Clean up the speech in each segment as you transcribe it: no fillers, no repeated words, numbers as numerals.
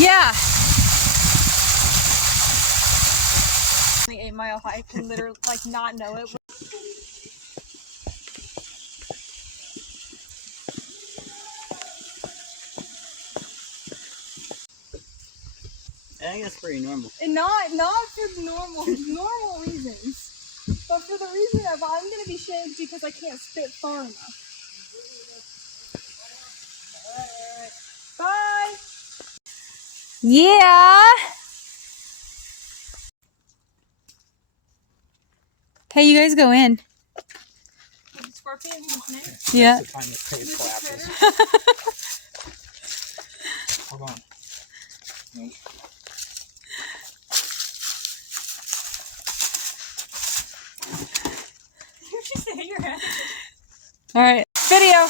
Yeah. 8-mile hike and literally like not know it. I think that's pretty normal. And not for normal reasons, but for the reason of I'm gonna be shamed because I can't spit far enough. All right. Bye. Yeah. Hey, you guys go in. The scorpion, yeah. That's the time the cave collapses. Hold on. No. You just hit your head. All right, video.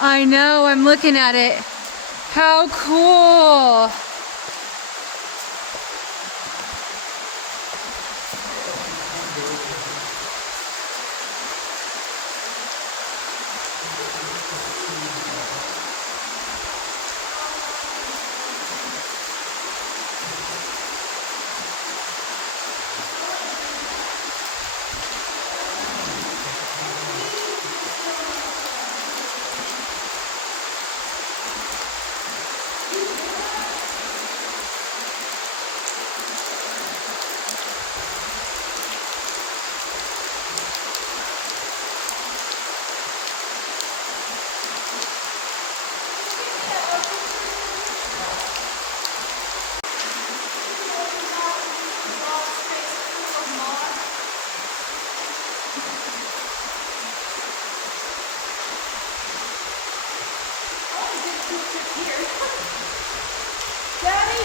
I know, I'm looking at it. How cool. Daddy,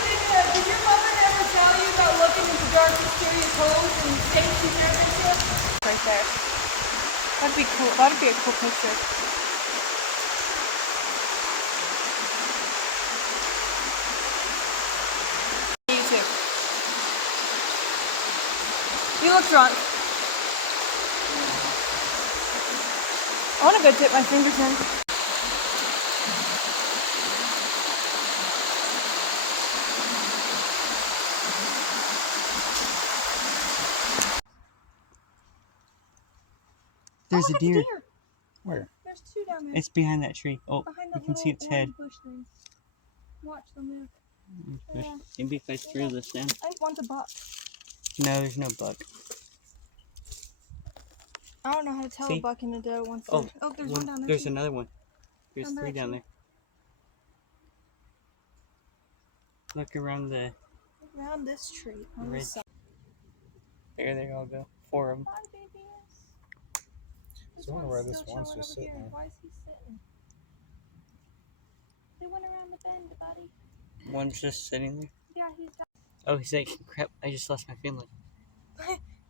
did your mother never tell you about looking into dark, mysterious holes and things she's never been to? Right there. That'd be cool. That'd be a cool picture. You too. You look drunk. I want to go dip my fingers in. There's a deer. Deer. Where? There's two down there. It's behind that tree. Oh, Behind you the can see its head. bush thing. Watch them move. Yeah. Maybe if I throw this in. I think one's a buck. No, there's no buck. I don't know how to tell a buck and a doe once. Oh, There's one down there. There's too. another one. There's three down there. Look around the. Around this tree on Ridge. this side. There they all go. 4 of them. Hi, babies. I wonder where this one's just sitting there. Why is he sitting? They went around the bend, buddy. One's just sitting there. Yeah, he's done. Oh, he's like, crap, I just lost my family.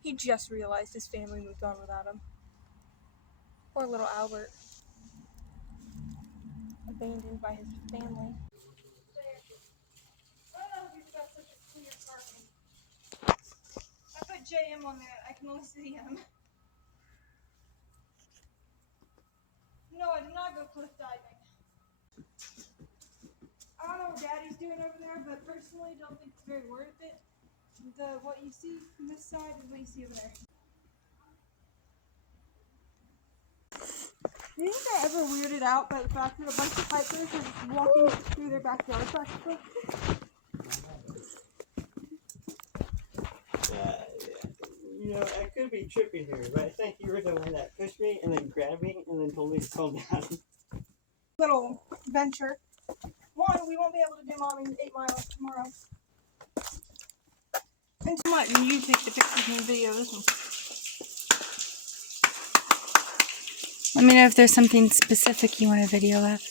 He just realized his family moved on without him. Poor little Albert. Abandoned by his family. I put JM on there. I can only see him. No, I did not go cliff diving. I don't know what Daddy's doing over there, but personally, don't think it's very worth it. What you see from this side is what you see over there. Do you think they're ever weirded out by the fact that a bunch of hikers are just walking through their backyard practically? You know, I could be tripping here, but I think you were the one that pushed me and then grabbed me and then told me to calm down. Little venture. One, we won't be able to do Mommy's 8 miles tomorrow. And so much, and you take the pictures and videos. Let me know if there's something specific you want a video of.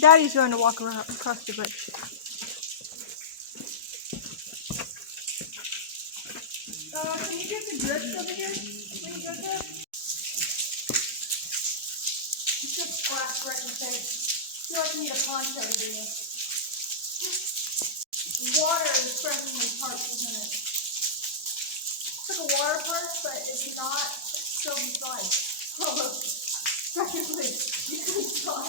Daddy's going to walk around across the bridge. Can you get the grips over here when you get there? It's just splash right in the face. I feel like I need a poncho to do this. Water is presently parked, isn't it? It's like a water park, but it's not. It's still inside. Oh, technically, you can slide.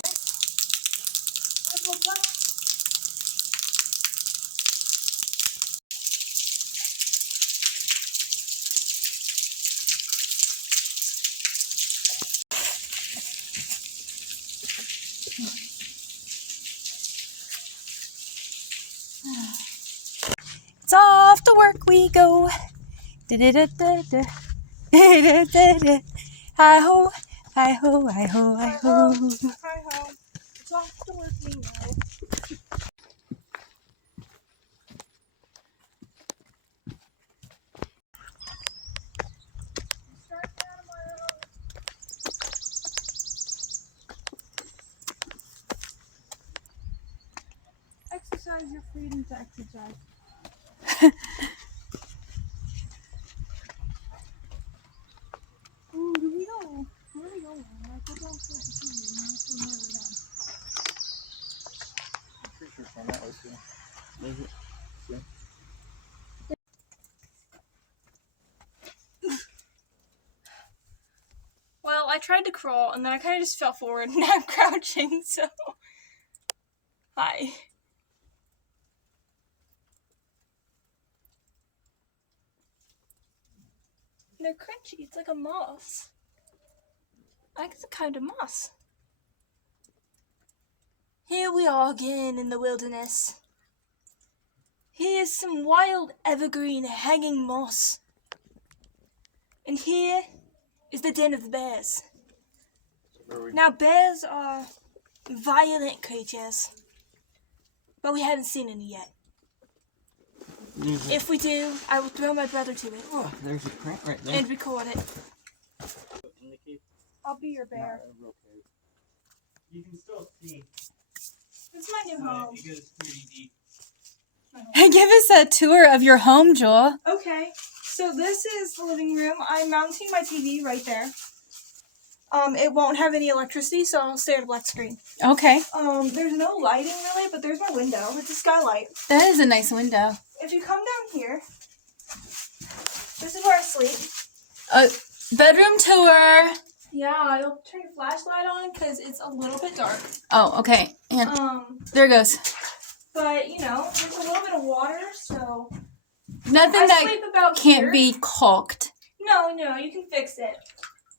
It's off to work we go. Da-da-da-da-da. Da-da-da-da. Hi-ho, hi-ho, hi-ho, hi-ho. Hi-ho. It's off to work we go. Exercise your freedom to exercise. Ooh, do we go? Where are we going? Like, we're going to the TV. We're nearly done. I'm pretty sure it's on that way too. Is it? Well, I tried to crawl, and then I kind of just fell forward, and now I'm crouching, so... Hi. They're crunchy. It's like a moss. I like the kind of moss. Here we are again in the wilderness. Here's some wild evergreen hanging moss. And here is the den of the bears. Now, bears are violent creatures, but we haven't seen any yet. If we do, I will throw my brother to it. Oh, there's a print right there. And record it. In the cave. I'll be your bear. You can still see. It's my new home. Because it's pretty deep. Give us a tour of your home, Joel. Okay, so this is the living room. I'm mounting my TV right there. It won't have any electricity, so I'll stay at a black screen. Okay. There's no lighting really, but there's my window. It's a skylight. That is a nice window. If you come down here, this is where I sleep. Bedroom tour. Yeah, I'll turn your flashlight on because it's a little bit dark. Oh, okay. And there it goes. But you know, there's a little bit of water, so Nothing I that sleep about can't here. be caulked. No, you can fix it.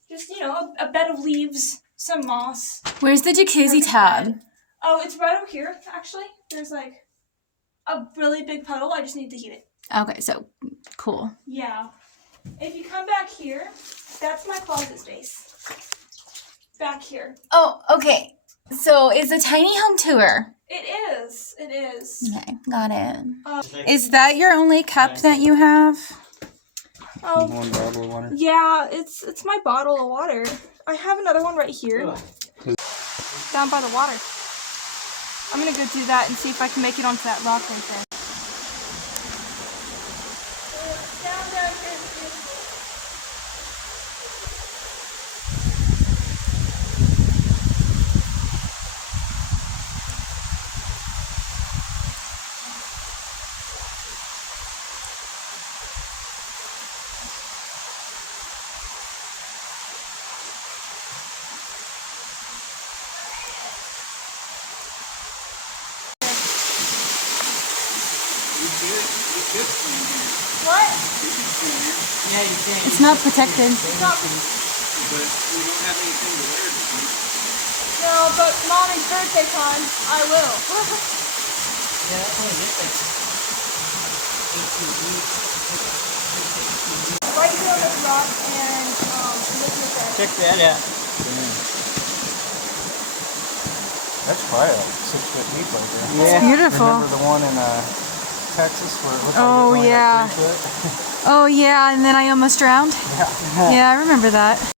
Just a bed of leaves, some moss. Where's the jacuzzi Perfect tab? bed. Oh, it's right over here, actually. There's like a really big puddle. I just need to heat it. Okay, so cool. Yeah. If you come back here, that's my closet space. Back here. Oh, okay. So it's a tiny home tour. It is. It is. Okay, got it. Is that your only cup that you have? Oh, One bottle of water. yeah. It's my bottle of water. I have another one right here, down by the water. I'm gonna go do that and see if I can make it onto that rock right there. Down there. What? Yeah, you can. It's not protected. But we don't have anything to wear tonight. No, but Mommy's birthday time, I will. Yeah, that's only this like 18 weeks. Right here on this rock and look at that. Check that out. That's probably like 6 foot deep right there. Yeah. Beautiful. Remember the one in Texas where it looked Oh, like it was yeah. going like 3 foot? Oh yeah, and then I almost drowned. Yeah. Yeah, I remember that.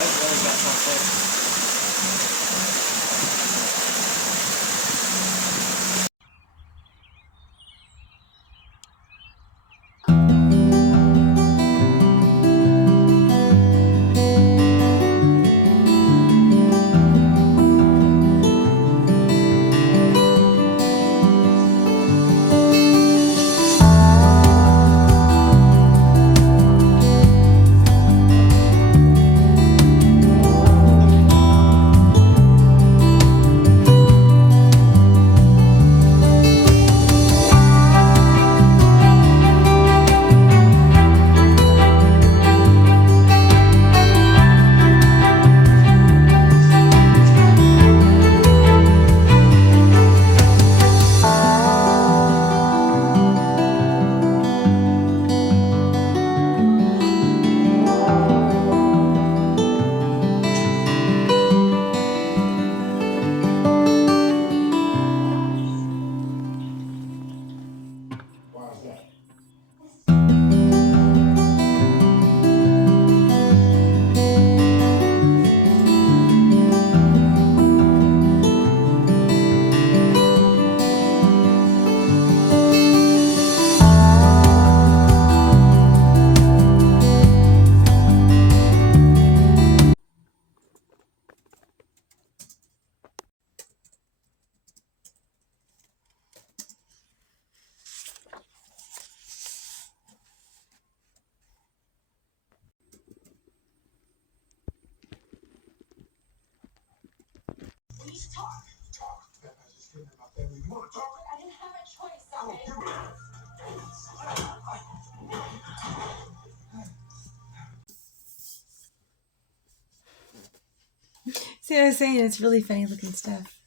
See what I was saying? It's really funny looking stuff.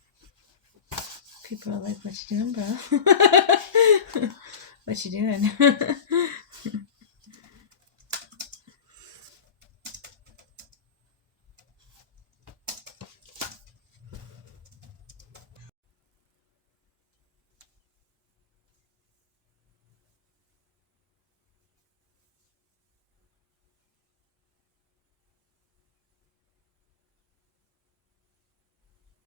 People are like, what you doing, bro? What you doing?